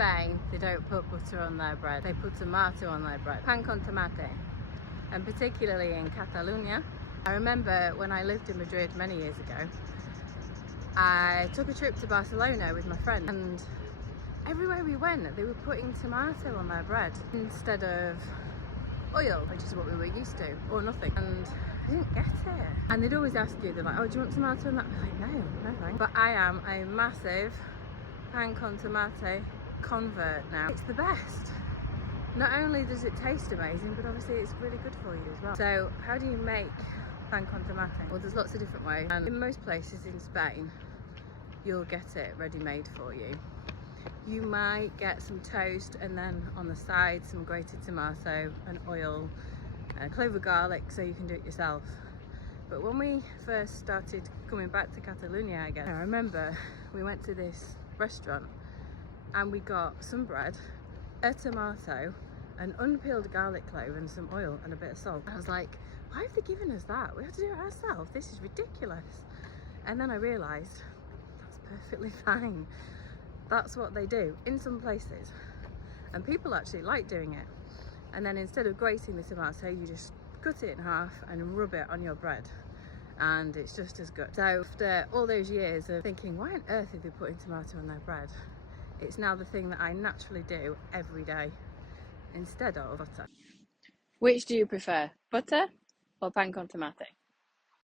Spain, they don't put butter on their bread, they put tomato on their bread. Pan con tomate. And particularly in Cataluña. I remember when I lived in Madrid many years ago, I took a trip to Barcelona with my friend, and everywhere we went they were putting tomato on their bread instead of oil, which is what we were used to, or nothing. And I didn't get it. And they'd always ask you, they're like, oh, do you want tomato on that? I'm like, no thanks. But I am a massive pan con tomate convert now. It's the best. Not only does it taste amazing, but obviously it's really good for you as well. So how do you make pan con tomate? Well, there's lots of different ways, and in most places in Spain you'll get it ready-made for you. You might get some toast and then on the side some grated tomato and oil and a clove of garlic, so you can do it yourself. But when we first started coming back to Cataluña again, I remember we went to this restaurant and we got some bread, a tomato, an unpeeled garlic clove and some oil and a bit of salt. I was like, why have they given us that? We have to do it ourselves. This is ridiculous. And then I realised that's perfectly fine. That's what they do in some places. And people actually like doing it. And then instead of grating the tomato, you just cut it in half and rub it on your bread. And it's just as good. So after all those years of thinking, why on earth are they putting tomato on their bread? It's now the thing that I naturally do every day instead of butter. Which do you prefer, butter or pan con tomate?